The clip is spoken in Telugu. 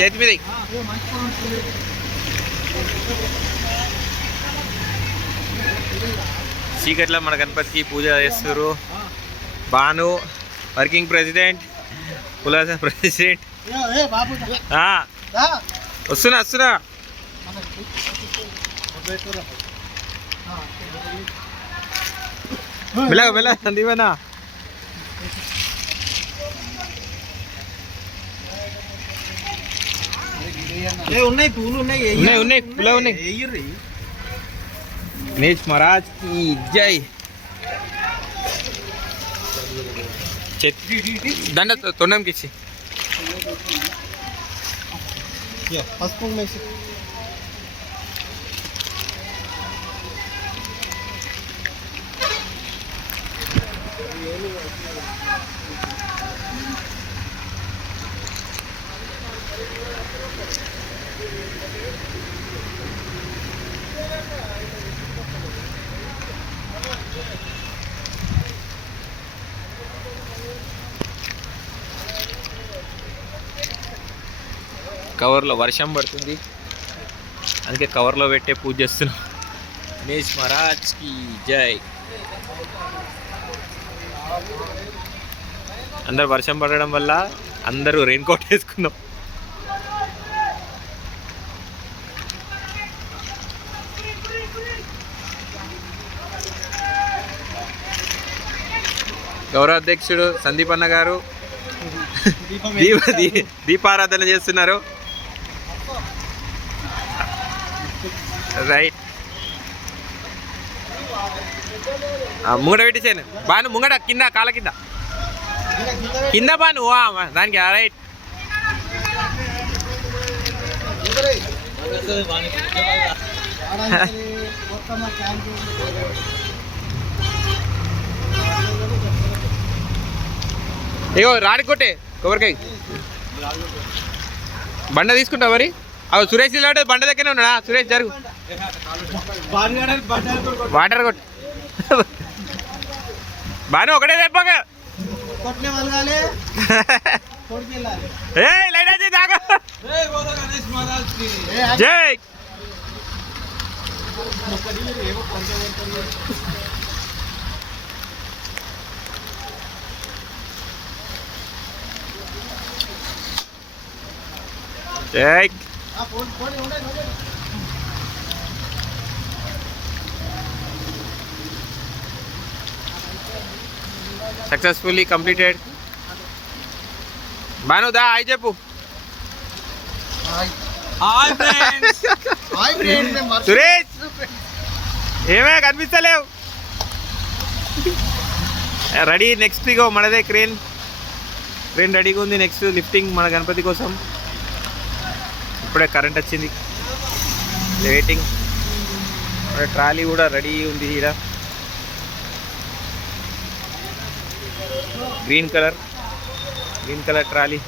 చేతి మీద చీకట్ల మన గణపతికి పూజ చేస్తారు. భాను వర్కింగ్ ప్రెసిడెంట్, కులాస ప్రెసిడెంట్. వస్తున్నా మెల్లగా సందీపనా. ఉన్నాయి పూలు ఉన్నాయి పులా ఉన్నాయి. गणेश महाराज की जय. దండ తొండంకి ఇచ్చి కవర్లో వర్షం పడుతుంది, అందుకే కవర్లో పెట్టే పూజ చేస్తున్నాం. గణేష్ మహారాజ్ కి జై. అందరు వర్షం పడడం వల్ల అందరూ రెయిన్ కోట్ వేసుకున్నాం. గౌరవ అధ్యక్షుడు సందీప్ అన్న గారు దీపారాధన చేస్తున్నారు. రైట్, ముంగట పెట్టేసాను బాను, ముంగట కింద కాళ్ళ కింద బాను దానికి. రైట్, ఇగో రాడి కొట్టే కొబ్బరికాయ బండ తీసుకుంటావు మరి. అవి సురేష్ ఇలాంటి బండ దగ్గరనే ఉన్నాడా? సురేష్ జరుగు, వాటర్ కొట్టు. బాను ఒకటే తెప్పగా లైట్ వచ్చి దాకా. జై. జై. Successfully completed. బాను దా హాయ్ చెప్పు. సురేష్ ఏమే కనిపిస్తలేవు. రెడీ. నెక్స్ట్ ఇగో మనదే క్రేన్ రెడీగా ఉంది. నెక్స్ట్ లిఫ్టింగ్ మన గణపతి కోసం. ఇప్పుడే కరెంట్ వచ్చింది, వెయిటింగ్. ట్రాలీ కూడా రెడీ ఉంది. ఇక్కడ గ్రీన్ కలర్ ట్రాలీ.